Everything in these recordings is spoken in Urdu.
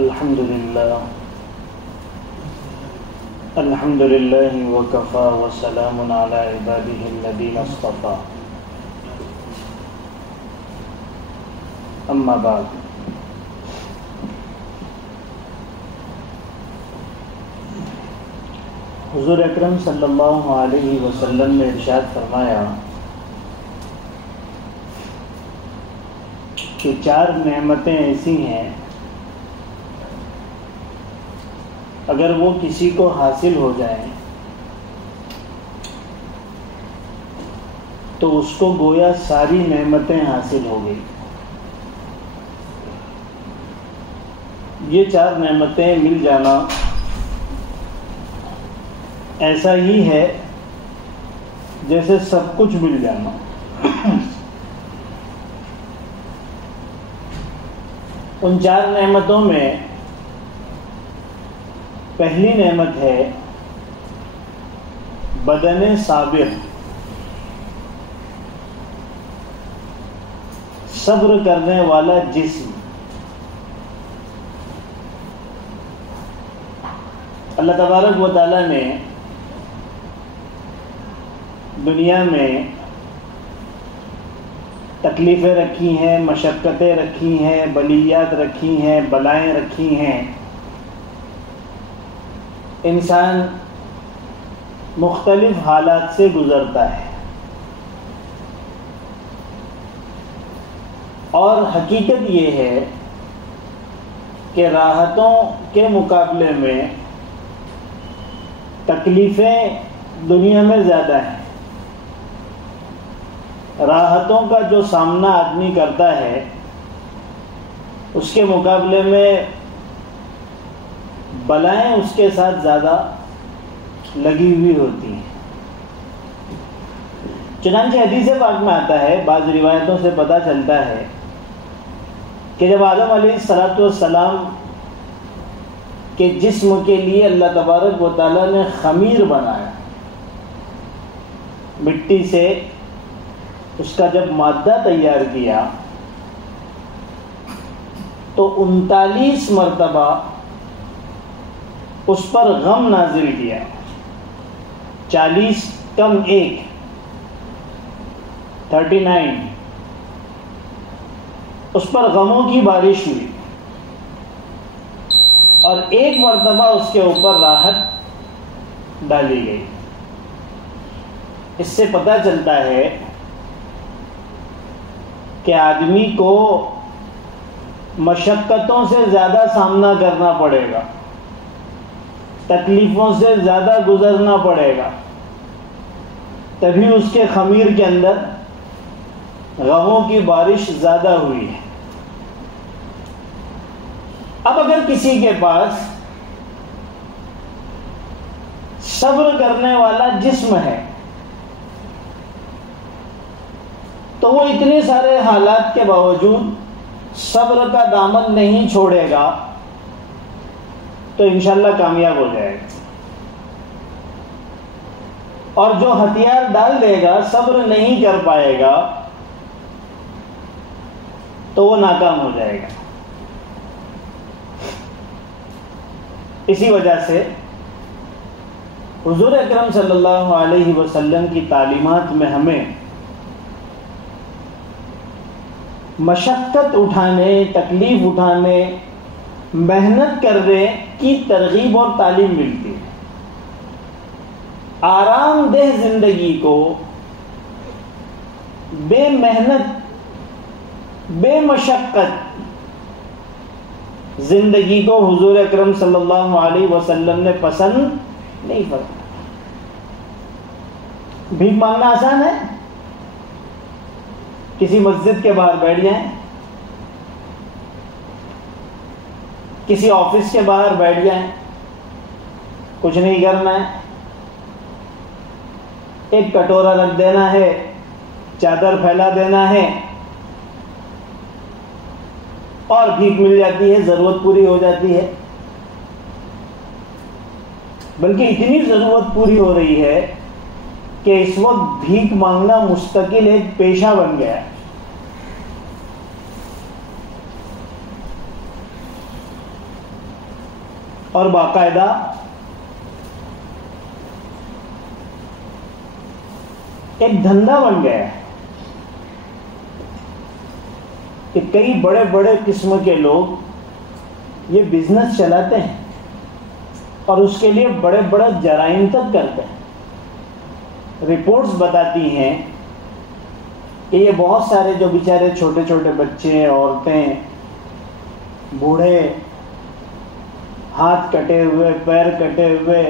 الحمد للہ وکفا وسلام علی عبادہ الذین اصطفى اما بعد حضور اکرم صلی اللہ علیہ وسلم نے ارشاد فرمایا کہ 4 نعمتیں ایسی ہیں اگر وہ کسی کو حاصل ہو جائیں تو اس کو گویا ساری نعمتیں حاصل ہو گئی۔ یہ 4 نعمتیں مل جانا ایسا ہی ہے جیسے سب کچھ مل جانا۔ ان 4 نعمتوں میں پہلی نعمت ہے بدن صابر، صبر کرنے والا جسم۔ اللہ تبارک و تعالیٰ نے دنیا میں تکلیفیں رکھی ہیں، مشقتیں رکھی ہیں، بلیات رکھی ہیں، بلائیں رکھی ہیں۔ انسان مختلف حالات سے گزرتا ہے، اور حقیقت یہ ہے کہ راحتوں کے مقابلے میں تکلیفیں دنیا میں زیادہ ہیں۔ راحتوں کا جو سامنا آدمی کرتا ہے اس کے مقابلے میں بلائیں اس کے ساتھ زیادہ لگی ہوئی ہوتی ہیں۔ چنانچہ حدیث پاک میں آتا ہے، بعض روایتوں سے پتہ چلتا ہے کہ جب آدم علیہ السلام کے جسم کے لیے اللہ تبارک و تعالیٰ نے خمیر بنایا، مٹی سے اس کا جب مادہ تیار کیا تو 39 مرتبہ اس پر غم نازل کیا، 40 کم 1 39، اس پر غموں کی بارش ہوئی، اور 1 مرتبہ اس کے اوپر راحت ڈالی گئی۔ اس سے پتہ چلتا ہے کہ آدمی کو مشقتوں سے زیادہ سامنا کرنا پڑے گا، تکلیفوں سے زیادہ گزرنا پڑے گا، تبھی اس کے خمیر کے اندر غموں کی بارش زیادہ ہوئی ہے۔ اب اگر کسی کے پاس صبر کرنے والا جسم ہے تو وہ اتنے سارے حالات کے باوجود صبر کا دامن نہیں چھوڑے گا تو انشاءاللہ کامیاب ہو جائے گا، اور جو ہتھیار ڈال دے گا، صبر نہیں کر پائے گا تو وہ ناکام ہو جائے گا۔ اسی وجہ سے حضور اکرم صلی اللہ علیہ وسلم کی تعلیمات میں ہمیں مشقت اٹھانے، تکلیف اٹھانے، محنت کرنے کی ترغیب اور تعلیم ملتی ہے۔ آرام دہ زندگی کو، بے محنت، بے مشقت زندگی کو حضور اکرم صلی اللہ علیہ وسلم نے پسند نہیں فرمایا۔ بھیک مانگنا آسان ہے؟ کسی مسجد کے باہر بیٹھ جائیں، کسی آفس کے باہر بیٹھ جائیں، کچھ نہیں کرنا ہے، ایک کٹورا رکھ دینا ہے، چادر پھیلا دینا ہے، اور بھیک مل جاتی ہے، ضرورت پوری ہو جاتی ہے۔ بلکہ اتنی ضرورت پوری ہو رہی ہے کہ اس وقت بھیک مانگنا مستقل ایک پیشہ بن گیا ہے۔ اور باقاعدہ ایک دھندا بن گیا ہے کہ کئی بڑے بڑے قسم کے لوگ یہ بزنس چلاتے ہیں اور اس کے لیے بڑے بڑے جرائم تک کرتے ہیں. رپورٹس بتاتی ہیں کہ یہ بہت سارے جو بیچارے چھوٹے چھوٹے بچے، عورتیں، بوڑھے، ہاتھ کٹے ہوئے، پیر کٹے ہوئے،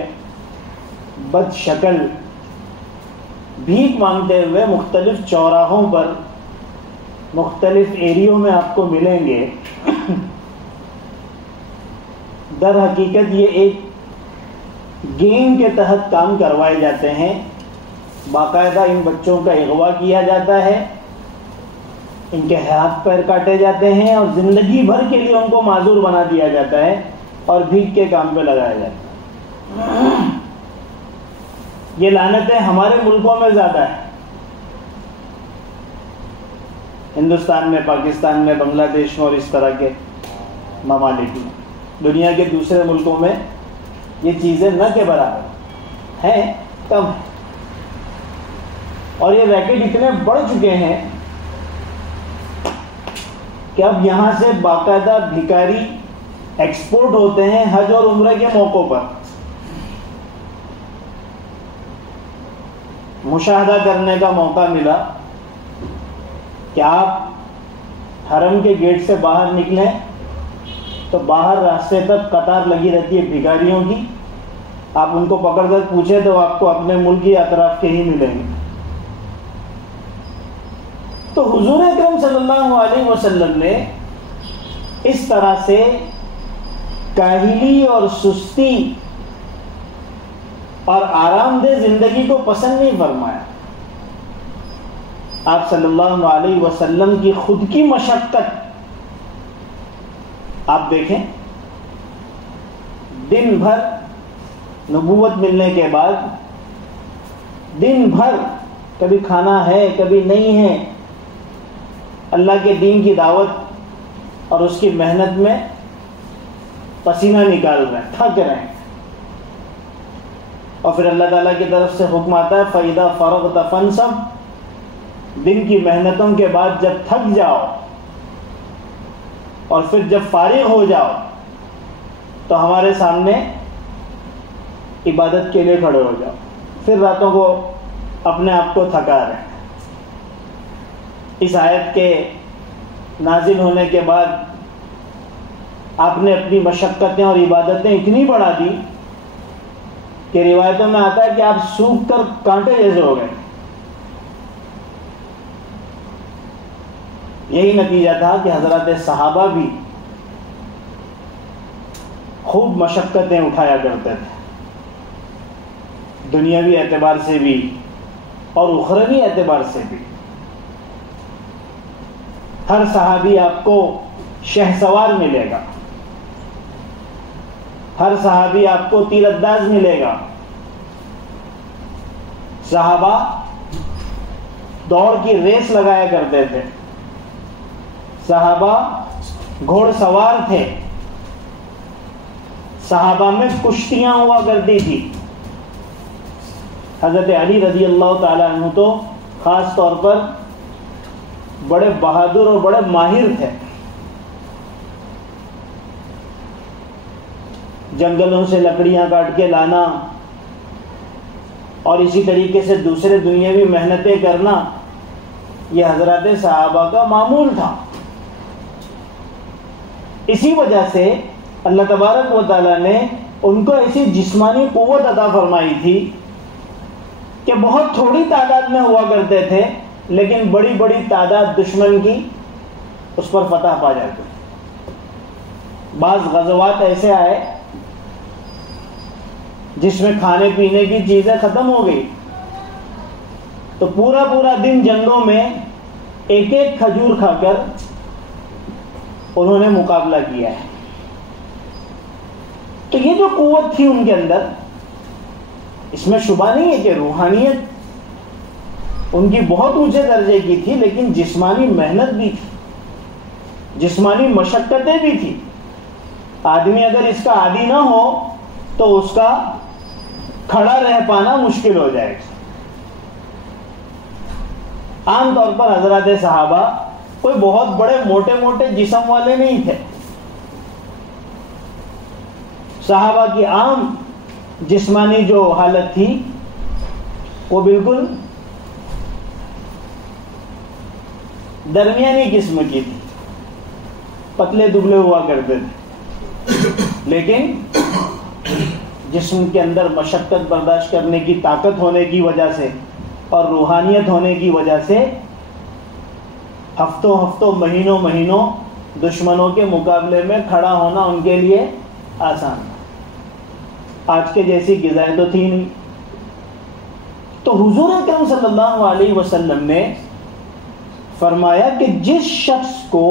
بد شکل، بھیک مانگتے ہوئے مختلف چوراہوں پر، مختلف ایریوں میں آپ کو ملیں گے. در حقیقت یہ ایک گیم کے تحت کام کروائے جاتے ہیں. باقاعدہ ان بچوں کا اغوا کیا جاتا ہے، ان کے ہاتھ پیر کاٹے جاتے ہیں اور زندگی بھر کے لیے ان کو معذور بنا دیا جاتا ہے اور بھیک کے کام پہ لگایا جاتا ہے. یہ لعنتیں ہمارے ملکوں میں زیادہ ہیں. ہندوستان میں، پاکستان میں، بنگلہ دیش میں اور اس طرح کے ممالک میں. دنیا کے دوسرے ملکوں میں یہ چیزیں نہ کے برابر ہیں، کم ہیں. اور یہ ریکٹ اتنے بڑھ چکے ہیں کہ اب یہاں سے باقاعدہ بھکاری ایکسپورٹ ہوتے ہیں حج اور عمرہ کے موقعوں پر. مشاہدہ کرنے کا موقع ملا کہ آپ حرم کے گیٹ سے باہر نکلیں تو باہر راستے تک قطار لگی رہتی ہے بھکاریوں کی. آپ ان کو پکڑ کر پوچھیں تو آپ کو اپنے ملک کی اطراف کے ہی ملیں گے. تو حضور اکرم صلی اللہ علیہ وسلم نے اس طرح سے کاہلی اور سستی اور آرام دہ زندگی کو پسند نہیں فرمایا. آپ صلی اللہ علیہ وسلم کی خود کی مشقت آپ دیکھیں. دن بھر نبوت ملنے کے بعد دن بھر کبھی کھانا ہے کبھی نہیں ہے، اللہ کے دین کی دعوت اور اس کی محنت میں پسینہ نکال رہے ہیں، تھک رہے ہیں. اور پھر اللہ تعالیٰ کی طرف سے حکم آتا ہے فَإِذَا فَرَغْتَ فَانْصَبْ. دن کی محنتوں کے بعد جب تھک جاؤ اور پھر جب فارغ ہو جاؤ تو ہمارے سامنے عبادت کے لیے کھڑے ہو جاؤ. پھر راتوں کو اپنے آپ کو تھکا رہے ہیں. اس آیت کے نازل ہونے کے بعد آپ نے اپنی مشقتیں اور عبادتیں اتنی بڑھا دی کہ روایتوں میں آتا ہے کہ آپ سوکھ کر کانٹے جیسے ہو گئے. یہی نتیجہ تھا کہ حضرات صحابہ بھی خوب مشقتیں اٹھایا کرتے تھے، دنیاوی اعتبار سے بھی اور اخروی اعتبار سے بھی. ہر صحابی آپ کو شہ سوار ملے گا، ہر صحابی آپ کو تیر انداز ملے گا. صحابہ دوڑ کی ریس لگایا کرتے تھے، صحابہ گھوڑ سوار تھے، صحابہ میں کشتیاں ہوا کرتی تھی. حضرت علی رضی اللہ تعالی عنہ تو خاص طور پر بڑے بہادر اور بڑے ماہر تھے. جنگلوں سے لکڑیاں کاٹ کے لانا اور اسی طریقے سے دوسرے دنیاوی محنتیں کرنا یہ حضرات صحابہ کا معمول تھا. اسی وجہ سے اللہ تبارک و تعالیٰ نے ان کو ایسی جسمانی قوت عطا فرمائی تھی کہ بہت تھوڑی تعداد میں ہوا کرتے تھے لیکن بڑی بڑی تعداد دشمن کی اس پر فتح پا جاتے. بعض غزوات ایسے آئے جس میں کھانے پینے کی چیزیں ختم ہو گئی تو پورا پورا دن جنگوں میں ایک ایک کھجور کھا کر انہوں نے مقابلہ کیا ہے. تو یہ جو قوت تھی ان کے اندر، اس میں شبہ نہیں ہے کہ روحانیت ان کی بہت اونچے درجے کی تھی، لیکن جسمانی محنت بھی تھی، جسمانی مشقتیں بھی تھی. آدمی اگر اس کا عادی نہ ہو تو اس کا کھڑا رہ پانا مشکل ہو جائے گا. عام طور پر حضرات صحابہ کوئی بہت بڑے موٹے موٹے جسم والے نہیں تھے. صحابہ کی عام جسمانی جو حالت تھی وہ بالکل درمیانی قسم کی تھی. پتلے دبلے ہوا کرتے تھے، لیکن جسم کے اندر مشقت برداشت کرنے کی طاقت ہونے کی وجہ سے اور روحانیت ہونے کی وجہ سے ہفتوں ہفتوں مہینوں مہینوں دشمنوں کے مقابلے میں کھڑا ہونا ان کے لیے آسان تھا. آج کے جیسی غذائیں تو تھی نہیں. تو حضور اکرم صلی اللہ علیہ وسلم نے فرمایا کہ جس شخص کو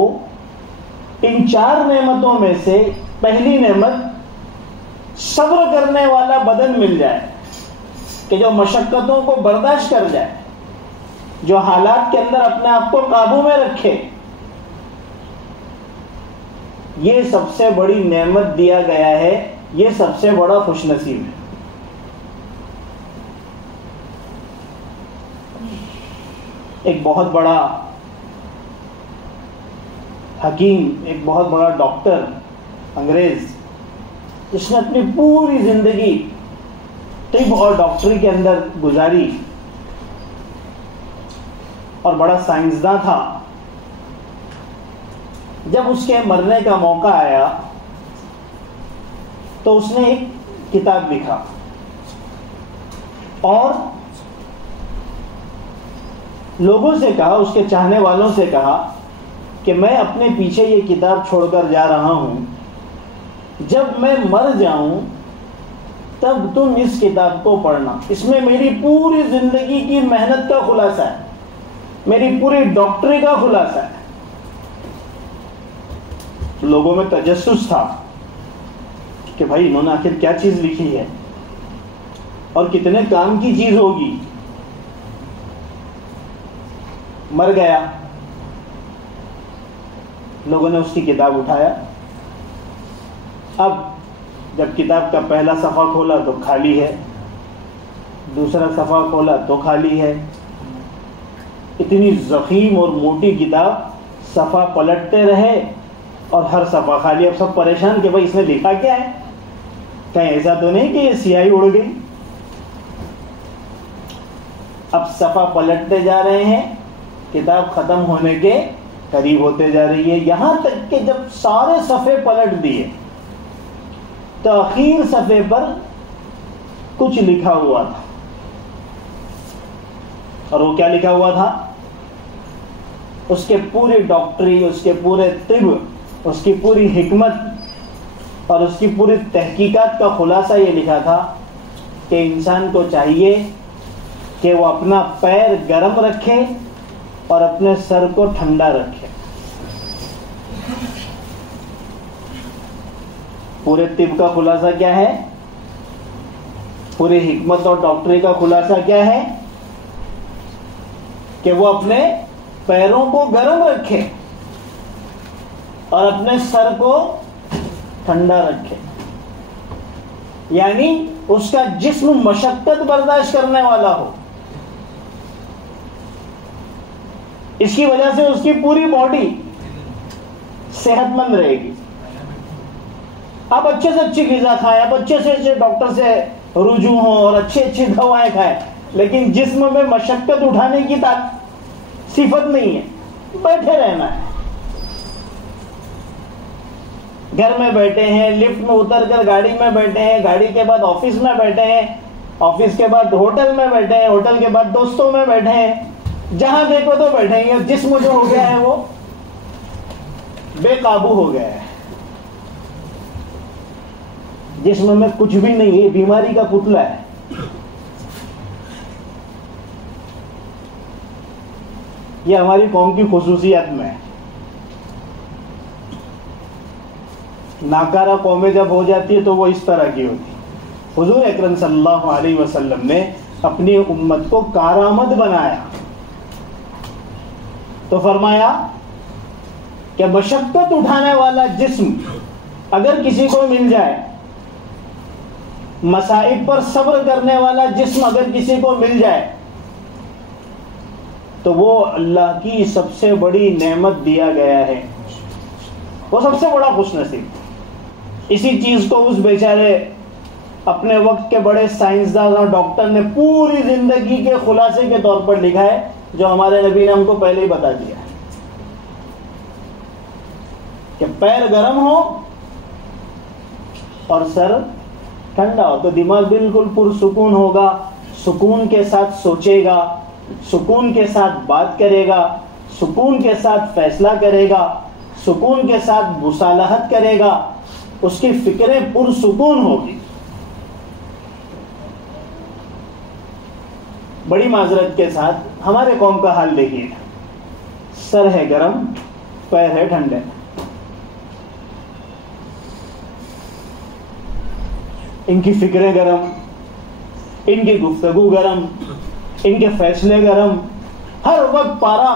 ان 4 نعمتوں میں سے پہلی نعمت صبر کرنے والا بدن مل جائے، کہ جو مشقتوں کو برداشت کر جائے، جو حالات کے اندر اپنے آپ کو قابو میں رکھے، یہ سب سے بڑی نعمت دیا گیا ہے، یہ سب سے بڑا خوش نصیب ہے. ایک بہت بڑا حکیم، ایک بہت بڑا ڈاکٹر انگریز، جس نے اپنی پوری زندگی طب اور ڈاکٹری کے اندر گزاری اور بڑا سائنسداں تھا، جب اس کے مرنے کا موقع آیا تو اس نے ایک کتاب لکھا اور لوگوں سے کہا، اس کے چاہنے والوں سے کہا کہ میں اپنے پیچھے یہ کتاب چھوڑ کر جا رہا ہوں، جب میں مر جاؤں تب تم اس کتاب کو پڑھنا. اس میں میری پوری زندگی کی محنت کا خلاصہ ہے، میری پوری ڈاکٹری کا خلاصہ ہے. لوگوں میں تجسس تھا کہ بھائی انہوں نے آخر کیا چیز لکھی ہے اور کتنے کام کی چیز ہوگی. مر گیا، لوگوں نے اس کی کتاب اٹھایا. اب جب کتاب کا پہلا صفحہ کھولا تو خالی ہے، دوسرا صفحہ کھولا تو خالی ہے. اتنی ضخیم اور موٹی کتاب، صفحہ پلٹتے رہے اور ہر صفحہ خالی. اب سب پریشان کہ بھائی اس نے لکھا کیا ہے، کہیں ایسا تو نہیں کہ یہ سیاہی اڑ گئی. اب صفحہ پلٹتے جا رہے ہیں، کتاب ختم ہونے کے قریب ہوتے جا رہی ہے، یہاں تک کہ جب سارے صفحے پلٹ دیے تو آخر صفحے پر کچھ لکھا ہوا تھا. اور وہ کیا لکھا ہوا تھا؟ اس کے پوری ڈاکٹری، اس کے پورے طب، اس کی پوری حکمت اور اس کی پوری تحقیقات کا خلاصہ یہ لکھا تھا کہ انسان کو چاہیے کہ وہ اپنا پیر گرم رکھے اور اپنے سر کو ٹھنڈا رکھے. پورے طب کا خلاصہ کیا ہے؟ پوری حکمت اور ڈاکٹری کا خلاصہ کیا ہے؟ کہ وہ اپنے پیروں کو گرم رکھے اور اپنے سر کو ٹھنڈا رکھے. یعنی اس کا جسم مشقت برداشت کرنے والا ہو. اس کی وجہ سے اس کی پوری باڈی صحت مند رہے گی. آپ اچھے سے اچھی غذا کھائیں، آپ اچھے سے اچھے ڈاکٹر سے رجوع ہوں اور اچھی اچھی دوائیں کھائیں، لیکن جسم میں مشقت اٹھانے کی صفت نہیں ہے، بیٹھے رہنا ہے. گھر میں بیٹھے ہیں، لفٹ میں اتر کر گاڑی میں بیٹھے ہیں، گاڑی کے بعد آفس میں بیٹھے ہیں، آفس کے بعد ہوٹل میں بیٹھے ہیں، ہوٹل کے بعد دوستوں میں بیٹھے ہیں، جہاں دیکھو تو بیٹھے ہیں. جسم جو ہو گیا ہے وہ بے قابو ہو گیا ہے. جسم میں کچھ بھی نہیں ہے، بیماری کا پتلا ہے. یہ ہماری قوم کی خصوصیت میں ہے. ناکارہ قومیں جب ہو جاتی ہے تو وہ اس طرح کی ہوتی. حضور اکرم صلی اللہ علیہ وسلم نے اپنی امت کو کارآمد بنایا تو فرمایا کہ مشقت اٹھانے والا جسم اگر کسی کو مل جائے، مصائب پر صبر کرنے والا جسم اگر کسی کو مل جائے تو وہ اللہ کی سب سے بڑی نعمت دیا گیا ہے، وہ سب سے بڑا خوش نصیب۔ اسی چیز کو اس بیچارے اپنے وقت کے بڑے سائنسدان اور ڈاکٹر نے پوری زندگی کے خلاصے کے طور پر لکھا ہے، جو ہمارے نبی نے ہم کو پہلے ہی بتا دیا ہے کہ پیر گرم ہو اور سر ٹھنڈا ہو تو دماغ بالکل پرسکون ہوگا، سکون کے ساتھ سوچے گا، سکون کے ساتھ بات کرے گا، سکون کے ساتھ فیصلہ کرے گا، سکون کے ساتھ مصالحت کرے گا، اس کی فکریں پرسکون ہوگی۔ بڑی معذرت کے ساتھ ہمارے قوم کا حال دیکھیے، سر ہے گرم، پیر ہے ٹھنڈے، ان کی فکریں گرم، ان کی گفتگو گرم، ان کے فیصلے گرم، ہر وقت پارا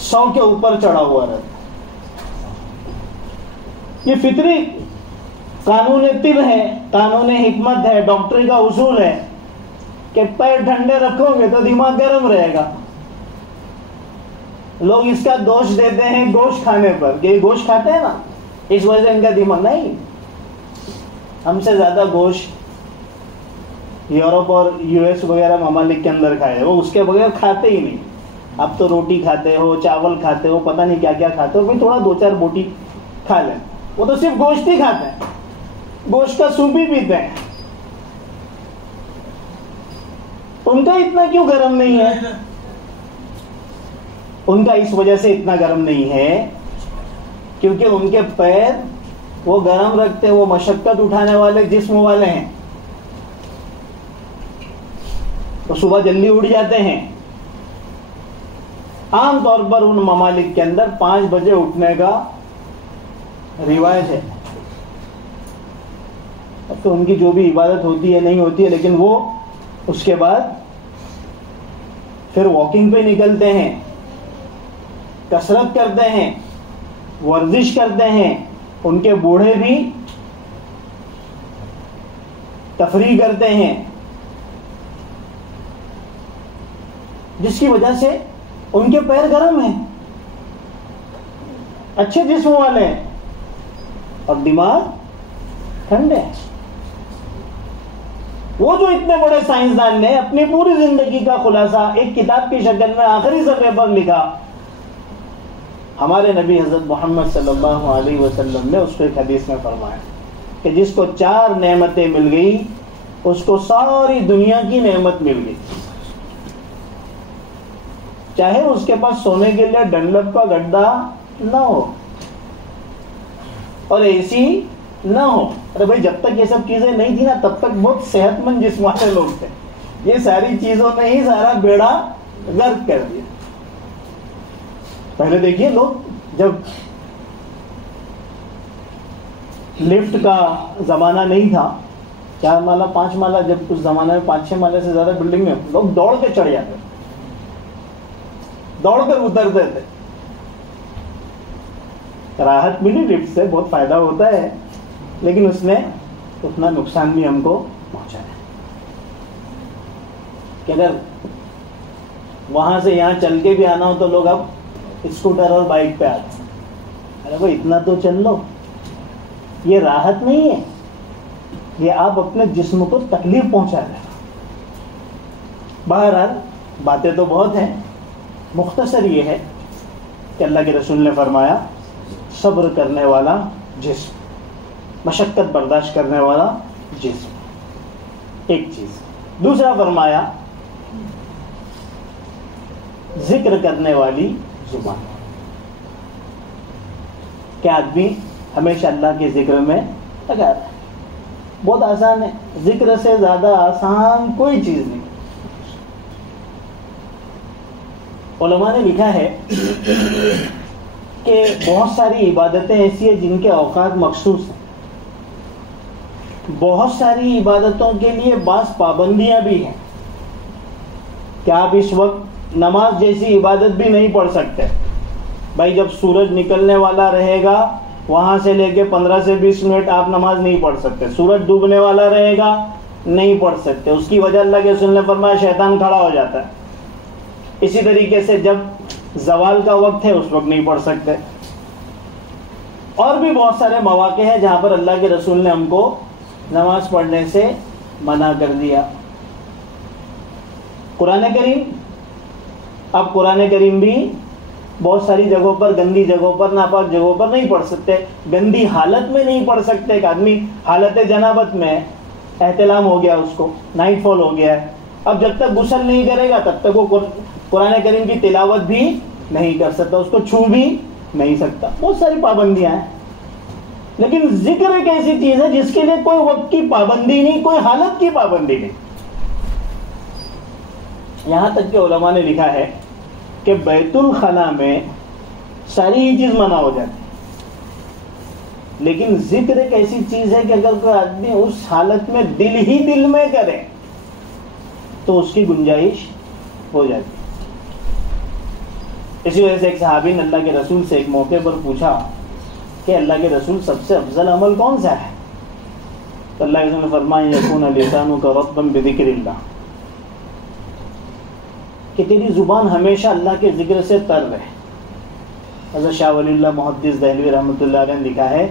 100 کے اوپر چڑھا ہوا رہتا۔ یہ فطری قانون طب ہے، قانون حکمت ہے، ڈاکٹری کا اصول ہے کہ پیر ٹھنڈے رکھو گے تو دماغ گرم رہے گا۔ لوگ اس کا دوش دیتے ہیں گوشت کھانے پر کہ یہ گوشت کھاتے ہیں نا اس وجہ سے ان کا دماغ، نہیں، ہم سے زیادہ گوشت یورپ اور یو ایس وغیرہ ممالک کے اندر کھائے، وہ اس کے بغیر کھاتے ہی نہیں۔ اب تو روٹی کھاتے ہو، چاول کھاتے ہو، پتہ نہیں کیا کیا کھاتے ہو، پھر تھوڑا 2-4 بوٹی کھا لیں، وہ تو صرف گوشت ہی کھاتے ہیں، گوشت کا سوپ ہی پیتے ہیں۔ ان کا اتنا کیوں گرم نہیں ہے؟ ان کا اس وجہ سے اتنا گرم نہیں ہے کیونکہ ان کے پیر وہ گرم رکھتے، وہ مشقت اٹھانے والے جسم والے ہیں، تو صبح جلدی اٹھ جاتے ہیں۔ عام طور پر ان ممالک کے اندر 5 بجے اٹھنے کا روایت ہے، اب تو ان کی جو بھی عبادت ہوتی ہے نہیں ہوتی ہے، لیکن وہ اس کے بعد پھر واکنگ پہ نکلتے ہیں، کسرت کرتے ہیں، ورزش کرتے ہیں۔ ان کے بوڑھے بھی تفریح کرتے ہیں، جس کی وجہ سے ان کے پیر گرم ہیں، اچھے جسم والے ہیں، اور دماغ ٹھنڈے ہیں۔ وہ جو اتنے بڑے سائنسدان نے اپنی پوری زندگی کا خلاصہ ایک کتاب کی شکل میں آخری صفحے پر لکھا، ہمارے نبی حضرت محمد صلی اللہ علیہ وسلم نے اس کو ایک حدیث میں فرمایا کہ جس کو 4 نعمتیں مل گئی اس کو ساری دنیا کی نعمت مل گئی، چاہے اس کے پاس سونے کے لیے ڈنلپ کا گڈھا نہ ہو اور اے سی نہ ہو۔ ارے بھائی، جب تک یہ سب چیزیں نہیں تھی نا تب تک بہت صحت مند جسم والے لوگ تھے، یہ ساری چیزوں نے ہی سارا بیڑا غرق کر دیا۔ پہلے دیکھیے لوگ جب لفٹ کا زمانہ نہیں تھا، 4 مالا 5 مالا، جب اس زمانے میں 5-6 مالے سے زیادہ بلڈنگ میں لوگ دوڑ کے چڑھ جاتے، دوڑ کر اترتے تھے۔ راحت ملی لفٹ سے، بہت فائدہ ہوتا ہے، لیکن اس نے اتنا نقصان بھی ہم کو پہنچایا کہ اگر وہاں سے یہاں چل کے بھی آنا ہو تو لوگ اب اسکوٹر اور بائک پہ آتے ہیں۔ ارے وہ اتنا تو چل لو، یہ راحت نہیں ہے، یہ آپ اپنے جسم کو تکلیف پہنچا رہے ہیں۔ بہرحال باتیں تو بہت ہیں، مختصر یہ ہے کہ اللہ کے رسول نے فرمایا صبر کرنے والا جسم، مشقت برداشت کرنے والا جسم، ایک چیز۔ دوسرا فرمایا ذکر کرنے والی زبان، کہ آدمی ہمیشہ اللہ کے ذکر میں لگا رہے۔ بہت آسان ہے، ذکر سے زیادہ آسان کوئی چیز نہیں۔ علماء نے لکھا ہے کہ بہت ساری عبادتیں ایسی ہیں جن کے اوقات مخصوص ہیں، بہت ساری عبادتوں کے لیے بعض پابندیاں بھی ہیں کہ آپ اس وقت نماز جیسی عبادت بھی نہیں پڑھ سکتے۔ بھائی جب سورج نکلنے والا رہے گا وہاں سے لے کے 15 سے 20 منٹ آپ نماز نہیں پڑھ سکتے. سورج ڈوبنے والا رہے گا, نہیں پڑھ سکتے. اس کی وجہ اللہ کے رسول نے فرمایا شیطان کھڑا ہو جاتا ہے. اسی طریقے سے جب زوال کا وقت ہے اس وقت نہیں پڑھ سکتے. اور بھی بہت سارے مواقع ہیں جہاں پر اللہ کے رسول نے ہم کو نماز پڑھنے سے منع کر دیا. قرآن کریم, اب قرآن کریم بھی بہت ساری جگہوں پر, گندی جگہوں پر, ناپاک جگہوں پر نہیں پڑھ سکتے. گندی حالت میں نہیں پڑھ سکتے. ایک آدمی حالت جنابت میں, احتلام ہو گیا, اس کو نائٹ فال ہو گیا ہے, اب جب تک غسل نہیں کرے گا تب تک وہ قرآن کریم کی تلاوت بھی نہیں کر سکتا, اس کو چھو بھی نہیں سکتا. بہت ساری پابندیاں ہیں. لیکن ذکر ایک ایسی چیز ہے جس کے لیے کوئی وقت کی پابندی نہیں, کوئی حالت کی پابندی نہیں. یہاں تک کہ علماء نے لکھا ہے کہ بیت الخلا میں ساری ہی چیز منع ہو جاتی ہے, لیکن ذکر ایک ایسی چیز ہے کہ اگر کوئی آدمی اس حالت میں دل میں کرے تو اس کی گنجائش ہو جاتی ہے. اسی وجہ سے ایک صحابی نے اللہ کے رسول سے ایک موقع پر پوچھا کہ اللہ کے رسول سب سے افضل عمل کون سا ہے؟ تو اللہ کے رسول نے فرمایا یکون لسانک رطبا بذکر اللہ, کہ تیری زبان ہمیشہ اللہ کے ذکر سے تر رہے. حضرت شاہ ولی اللہ محدث دہلوی رحمۃ اللہ علیہ نے لکھا ہے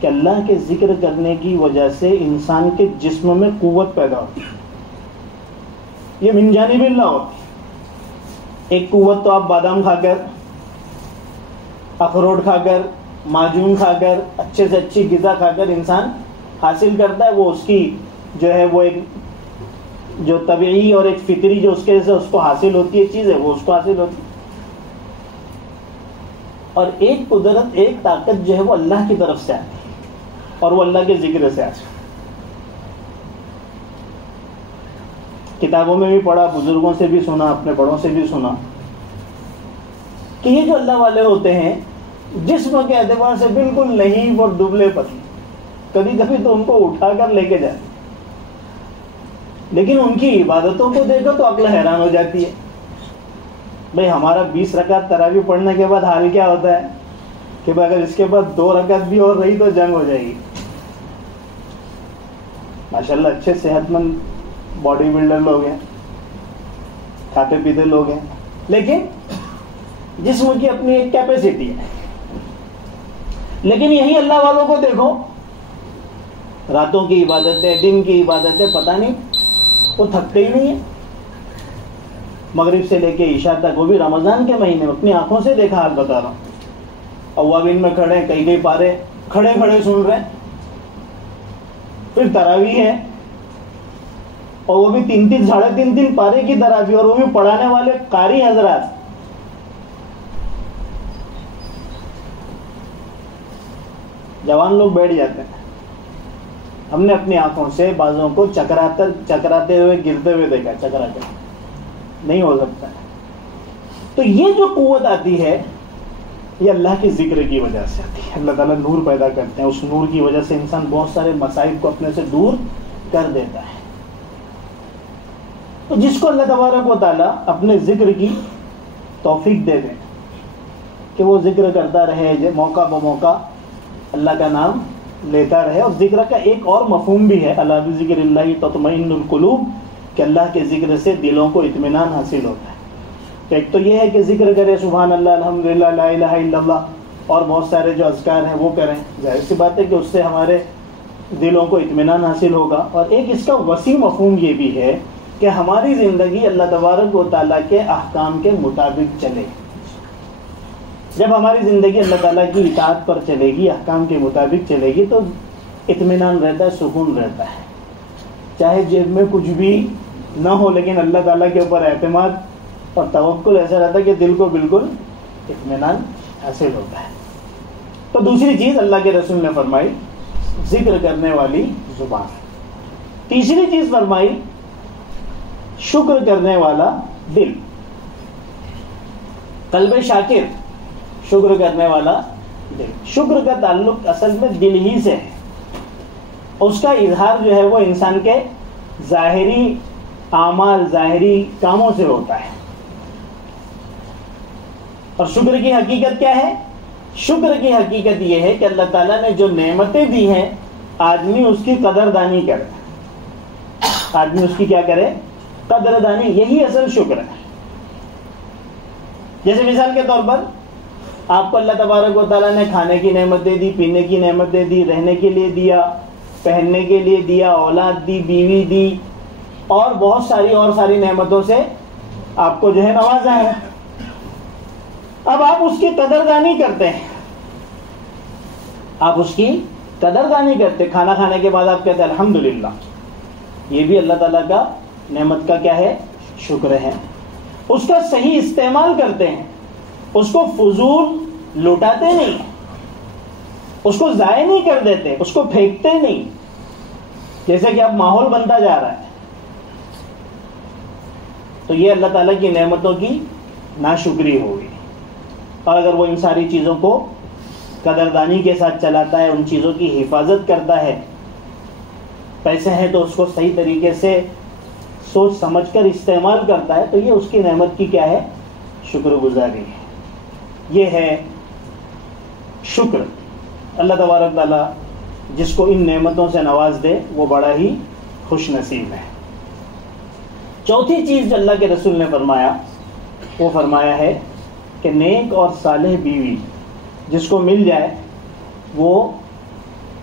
کہ اللہ کے ذکر کرنے کی وجہ سے انسان کے جسم میں قوت پیدا ہوتی ہے. یہ من جانب اللہ ہوتی ہے. ایک قوت تو آپ بادام کھا کر, اخروٹ کھا کر, معجون کھا کر, اچھے سے اچھی غذا کھا کر انسان حاصل کرتا ہے. وہ اس کی جو ہے وہ ایک جو طبعی اور ایک فطری جو اس کے سے اس کو حاصل ہوتی ہے چیز ہے, وہ اس کو حاصل ہوتی ہے. اور ایک قدرت, ایک طاقت جو ہے وہ اللہ کی طرف سے آتی ہے اور وہ اللہ کے ذکر سے آتی ہے. کتابوں میں بھی پڑھا, بزرگوں سے بھی سنا, اپنے بڑوں سے بھی سنا کہ یہ جو اللہ والے ہوتے ہیں جسم کے اعتبار سے بالکل نہیں اور دبلے پتلے, کبھی کبھی تو ان کو اٹھا کر لے کے جاتے, لیکن ان کی عبادتوں کو دیکھو تو عقل حیران ہو جاتی ہے. بھئی ہمارا 20 رکعت تراویح پڑھنے کے بعد حال کیا ہوتا ہے کہ اگر اس کے بعد 2 رکعت بھی اور رہی تو جنگ ہو جائے گی. ماشاءاللہ اچھے صحت مند باڈی بلڈر لوگ ہیں, کھاتے پیتے لوگ ہیں, لیکن جسم کی اپنی ایک کیپیسٹی ہے. لیکن یہی اللہ والوں کو دیکھو, راتوں کی عبادتیں, دن کی عبادتیں, پتہ نہیں وہ تھکتے ہی نہیں ہیں. مغرب سے لے کے عشاء تک, وہ بھی رمضان کے مہینے میں, اپنی آنکھوں سے دیکھا حال بتا رہا ہوں. اوابین میں کھڑے, کئی پارے کھڑے کھڑے سن رہے ہیں. پھر تراویح ہے اور وہ بھی 3-3 ساڑھے 3 پارے کی تراویح, اور وہ بھی پڑھانے والے قاری حضرات. جوان لوگ بیٹھ جاتے ہیں. ہم نے اپنی آنکھوں سے بعضوں کو چکراتے ہوئے گرتے ہوئے دیکھا, چکراتے نہیں ہو سکتا. تو یہ جو قوت آتی ہے یہ اللہ کے ذکر کی وجہ سے آتی ہے. اللہ تعالیٰ نور پیدا کرتے ہیں, اس نور کی وجہ سے انسان بہت سارے مصائب کو اپنے سے دور کر دیتا ہے. تو جس کو اللہ تبارک و تعالیٰ اپنے ذکر کی توفیق دے دیں کہ وہ ذکر کرتا رہے, موقع بموقع اللہ کا نام لیتا رہے. اور ذکر کا ایک اور مفہوم بھی ہے, الا بذکر اللہ تطمئن القلوب, کہ اللہ کے ذکر سے دلوں کو اطمینان حاصل ہوتا ہے. ایک تو یہ ہے کہ ذکر کرے, سبحان اللہ, الحمدللہ, لا الہ الا اللہ, اور بہت سارے جو اذکار ہیں وہ کریں. ظاہر سی بات ہے کہ اس سے ہمارے دلوں کو اطمینان حاصل ہوگا. اور ایک اس کا وسیع مفہوم یہ بھی ہے کہ ہماری زندگی اللہ تبارک و تعالیٰ کے احکام کے مطابق چلے. جب ہماری زندگی اللہ تعالیٰ کی اطاعت پر چلے گی, احکام کے مطابق چلے گی, تو اطمینان رہتا ہے, سکون رہتا ہے. چاہے جیب میں کچھ بھی نہ ہو, لیکن اللہ تعالیٰ کے اوپر اعتماد اور توکل ایسا رہتا ہے کہ دل کو بالکل اطمینان حاصل ہوتا ہے. تو دوسری چیز اللہ کے رسول نے فرمائی ذکر کرنے والی زبان. تیسری چیز فرمائی شکر کرنے والا دل. قلب شاکر, شکر کرنے والا دل. شکر کا تعلق اصل میں دل ہی سے ہے. اس کا اظہار جو ہے وہ انسان کے ظاہری اعمال, ظاہری کاموں سے ہوتا ہے. اور شکر کی حقیقت کیا ہے؟ شکر کی حقیقت یہ ہے کہ اللہ تعالیٰ نے جو نعمتیں دی ہیں آدمی اس کی قدردانی کرے، آدمی اس کی کیا کرے؟ قدردانی. یہی اصل شکر ہے. جیسے مثال کے طور پر آپ کو اللہ تبارک و تعالیٰ نے کھانے کی نعمت دے دی، پینے کی نعمت دے دی، رہنے کے لیے دیا، پہننے کے لیے دیا، اولاد دی، بیوی دی، اور بہت ساری نعمتوں سے آپ کو جو ہے نوازا ہے. اب آپ اس کی قدردانی کرتے ہیں، آپ اس کی قدردانی کرتے. کھانا کھانے کے بعد آپ کہتے ہیں الحمدللہ. یہ بھی اللہ تعالیٰ کا نعمت کا کیا ہے؟ شکر ہے. اس کا صحیح استعمال کرتے ہیں، اس کو فضول لوٹاتے نہیں، اس کو ضائع نہیں کر دیتے، اس کو پھینکتے نہیں. جیسے کہ اب ماحول بنتا جا رہا ہے تو یہ اللہ تعالیٰ کی نعمتوں کی ناشکری ہوگی. اور اگر وہ ان ساری چیزوں کو قدردانی کے ساتھ چلاتا ہے، ان چیزوں کی حفاظت کرتا ہے، پیسے ہیں تو اس کو صحیح طریقے سے سوچ سمجھ کر استعمال کرتا ہے، تو یہ اس کی نعمت کی کیا ہے؟ شکر گزاری ہے. یہ ہے شکر. اللہ تبارک تعالیٰ جس کو ان نعمتوں سے نواز دے وہ بڑا ہی خوش نصیب ہے. چوتھی چیز جو اللہ کے رسول نے فرمایا وہ فرمایا ہے کہ نیک اور صالح بیوی جس کو مل جائے وہ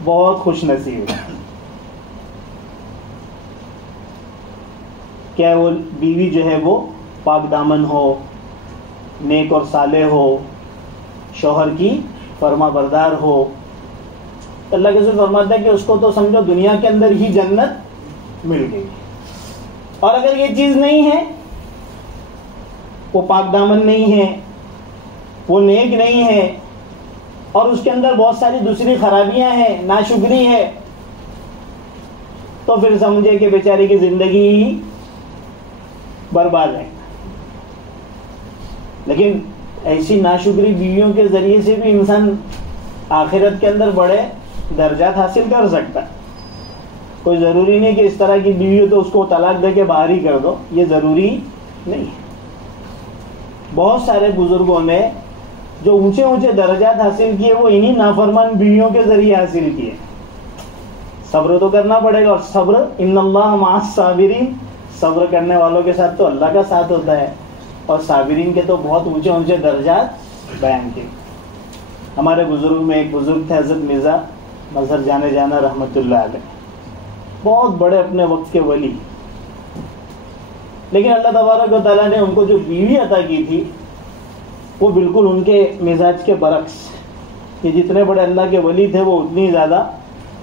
بہت خوش نصیب ہے. کیا وہ بیوی جو ہے وہ پاک دامن ہو، نیک اور صالح ہو، شوہر کی فرما بردار ہو. اللہ کے رسول فرماتا ہے کہ اس کو تو سمجھو دنیا کے اندر ہی جنت مل گئی. اور اگر یہ چیز نہیں ہے، وہ پاک دامن نہیں ہے، وہ نیک نہیں ہے، اور اس کے اندر بہت ساری دوسری خرابیاں ہیں، ناشکری ہے، تو پھر سمجھے کہ بیچاری کی زندگی ہی برباد ہے. لیکن ایسی ناشکری بیویوں کے ذریعے سے بھی انسان آخرت کے اندر بڑے درجات حاصل کر سکتا ہے. کوئی ضروری نہیں کہ اس طرح کی بیوی ہو تو اس کو طلاق دے کے باہر ہی کر دو، یہ ضروری نہیں. بہت سارے بزرگوں نے جو اونچے اونچے درجات حاصل کیے وہ انہی نافرمان بیویوں کے ذریعے حاصل کیے. صبر تو کرنا پڑے گا، اور صبر ان اللہ مع الصابرین، صبر کرنے والوں کے ساتھ تو اللہ کا ساتھ ہوتا ہے. اور صابرین کے تو بہت اونچے اونچے درجات بیان کیے. ہمارے بزرگ میں ایک بزرگ تھے حضرت مرزا مظہر جانے جانا رحمۃ اللہ علیہ، بہت بڑے اپنے وقت کے ولی. لیکن اللہ تبارک و تعالیٰ نے ان کو جو بیوی عطا کی تھی وہ بالکل ان کے مزاج کے برعکس. یہ جتنے بڑے اللہ کے ولی تھے وہ اتنی زیادہ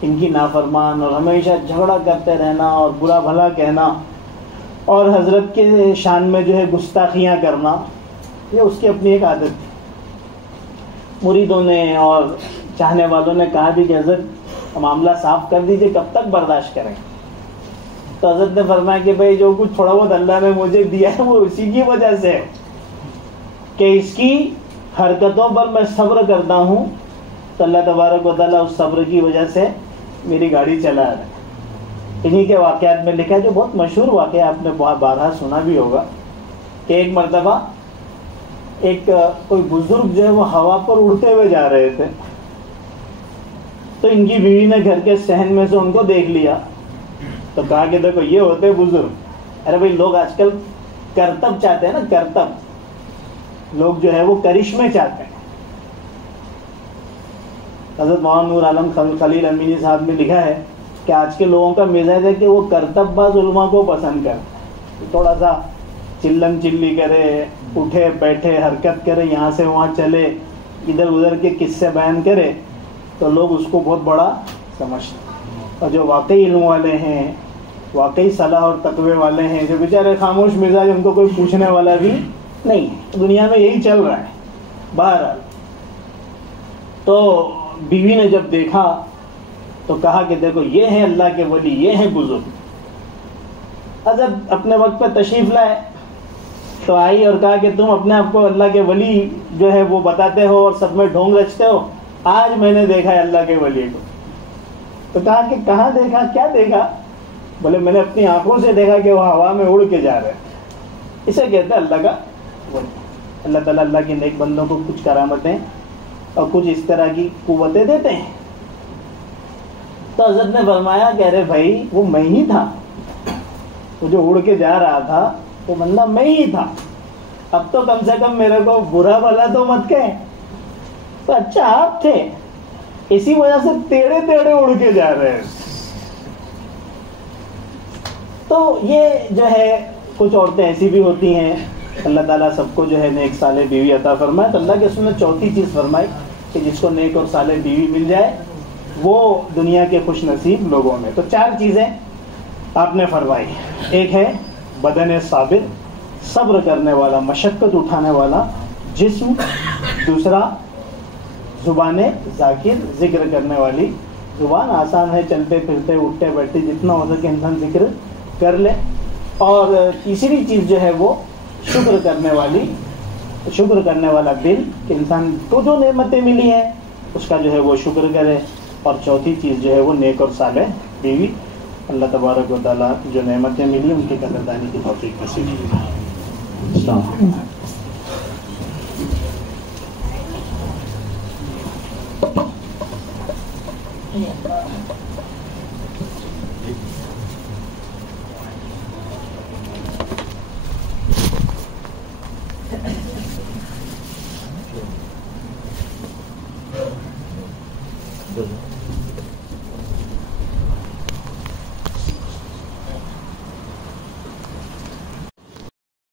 ان کی نافرمان، اور ہمیشہ جھگڑا کرتے رہنا اور برا بھلا کہنا، اور حضرت کے شان میں جو ہے گستاخیاں کرنا، یہ اس کی اپنی ایک عادت تھی. مریدوں نے اور چاہنے والوں نے کہا بھی کہ حضرت معاملہ صاف کر دیجئے، کب تک برداشت کریں؟ تو حضرت نے فرمایا کہ بھئی جو کچھ تھوڑا بہت اللہ نے مجھے دیا ہے وہ اسی کی وجہ سے ہے کہ اس کی حرکتوں پر میں صبر کرتا ہوں، تو اللہ تبارک و تعالیٰ اس صبر کی وجہ سے میری گاڑی چلا رہا ہے. انہی کے واقعات میں لکھا ہے، جو بہت مشہور واقعہ آپ نے بارہا سنا بھی ہوگا، کہ ایک مرتبہ ایک کوئی بزرگ جو ہے وہ ہوا پر اڑتے ہوئے جا رہے تھے، تو ان کی بیوی نے گھر کے صحن میں سے ان کو دیکھ لیا، تو کہا کہ دیکھو یہ ہوتے بزرگ. ارے بھائی لوگ آج کل کرتب چاہتے ہیں نا، کرتب، لوگ جو ہے وہ کرشمے چاہتے ہیں. حضرت مولانا نور عالم خلیل امینی صاحب نے لکھا ہے کہ آج کے لوگوں کا مزاج ہے کہ وہ کرتب باز علماء کو پسند کرتے ہیں. تھوڑا سا چلم چلی کرے، اٹھے بیٹھے حرکت کرے، یہاں سے وہاں چلے، ادھر ادھر کے قصے بیان کرے، تو لوگ اس کو بہت بڑا سمجھتے ہیں. اور جو واقعی علم والے ہیں، واقعی صلاح اور تقوی والے ہیں، جو بیچارے خاموش مزاج، ان کو کوئی پوچھنے والا بھی نہیں ہے. دنیا میں یہی چل رہا ہے. بہرحال تو بیوی نے جب دیکھا تو کہا کہ دیکھو یہ ہیں اللہ کے ولی، یہ ہیں بزرگ. حضرت اپنے وقت پہ تشریف لائے تو آئی اور کہا کہ تم اپنے آپ کو اللہ کے ولی جو ہے وہ بتاتے ہو اور سب میں ڈھونگ رچتے ہو، آج میں نے دیکھا ہے اللہ کے ولی کو. تو کہا کہ کہاں دیکھا، کیا دیکھا؟ بولے میں نے اپنی آنکھوں سے دیکھا کہ وہ ہوا میں اڑ کے جا رہے ہیں. اسے کہتے ہیں اللہ کا ولی. اللہ تعالیٰ اللہ کے نیک بندوں کو کچھ کرامتیں اور کچھ اس طرح کی قوتیں دیتے ہیں. تو حضرت نے فرمایا کہ ارے بھائی وہ میں ہی تھا، وہ جو اڑ کے جا رہا تھا وہ بندہ میں ہی تھا. اب تو کم سے کم میرے کو برا بھلا تو مت کہیں. تو اچھا آپ تھے، اسی وجہ سے ٹیڑھے ٹیڑھے اڑ کے جا رہے ہیں. تو یہ جو ہے کچھ عورتیں ایسی بھی ہوتی ہیں. اللہ تعالیٰ سب کو جو ہے نیک صالح بیوی عطا فرمائے. تو اللہ کے رسول نے چوتھی چیز فرمائی کہ جس کو نیک اور صالح بیوی مل جائے وہ دنیا کے خوش نصیب لوگوں میں. تو 4 چیزیں آپ نے فرمائی. ایک ہے بدن صابر، صبر کرنے والا، مشقت اٹھانے والا جسم. دوسرا زبان ذاکر، ذکر کرنے والی زبان. آسان ہے، چلتے پھرتے اٹھتے بیٹھتے جتنا ہو سکے انسان ذکر کر لے. اور تیسری چیز جو ہے وہ شکر کرنے والی، شکر کرنے والا دل کہ انسان کو جو نعمتیں ملی ہیں اس کا جو ہے وہ شکر کرے. اور چوتھی چیز جو ہے وہ نیک اور صالح بیوی. اللہ تبارک و تعالیٰ جو نعمتیں ملی ان کی قدردانی کی توفیق نصیب فرمائے. السلام علیکم. Good.